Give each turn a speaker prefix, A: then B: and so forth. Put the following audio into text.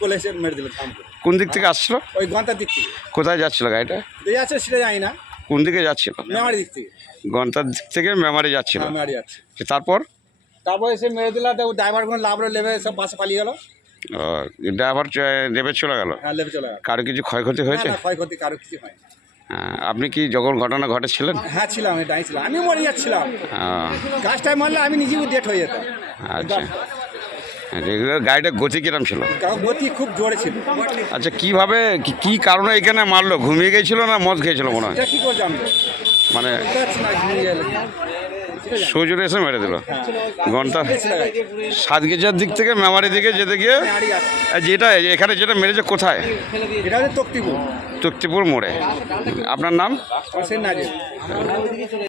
A: চলে এসে মেরে দিল করে।
B: কোন দিক থেকে আসছিল?
A: ওই গন্তার দিক থেকে।
B: কোথায় যাচ্ছিল গাড়িটা?
A: যে যাচ্ছে সেটা জানি না।
B: কোন দিকে যাচ্ছিল?
A: মেমারি দিক থেকে।
B: গন্তার দিক থেকে মেমারি যাচ্ছিল।
A: হ্যাঁ, মেমারি যাচ্ছে।
B: তারপর?
A: তারপর এসে মেরে দিল তো ড্রাইভারগুলো লাভরে লেবে সব বাসে পালিয়ে গেল।
B: ড্রাইভার নেবে চলে গেল?
A: হ্যাঁ লেবে চলে গেল।
B: কারও কিছু ক্ষয়ক্ষতি হয়েছে?
A: ক্ষয়ক্ষতি কারও কিছু হয়
B: হ্যাঁ, আপনি কি যখন ঘটনা ঘটেছিলেন?
A: হ্যাঁ ছিলাম আমি দাঁড়িয়ে ছিলাম। আমি মরে যাচ্ছিলাম।
B: আহ,
A: গাছটায় মারলে আমি নিজেও ডেট হয়ে যেতাম।
B: আচ্ছা। রেগুলার গাড়িটা গতি কিরম ছিল?
A: গতি খুব জোরে ছিল।
B: আচ্ছা কীভাবে কি- কারণে এখানে মারলো? ঘুমিয়ে গেছিল না মদ খেয়েছিল মনে হয়? মানে সজুরে এসে মেরে দিল? ঘণ্টা
A: ছিল গাড়ি।
B: সাতগেজার দিক থেকে মেমারি দিকে যেতে গিয়ে যেটা এখানে যেটা মেরেছে কোথায়?
A: তক্তিপুর।
B: তক্তিপুর মোড়ে। আপনার নাম?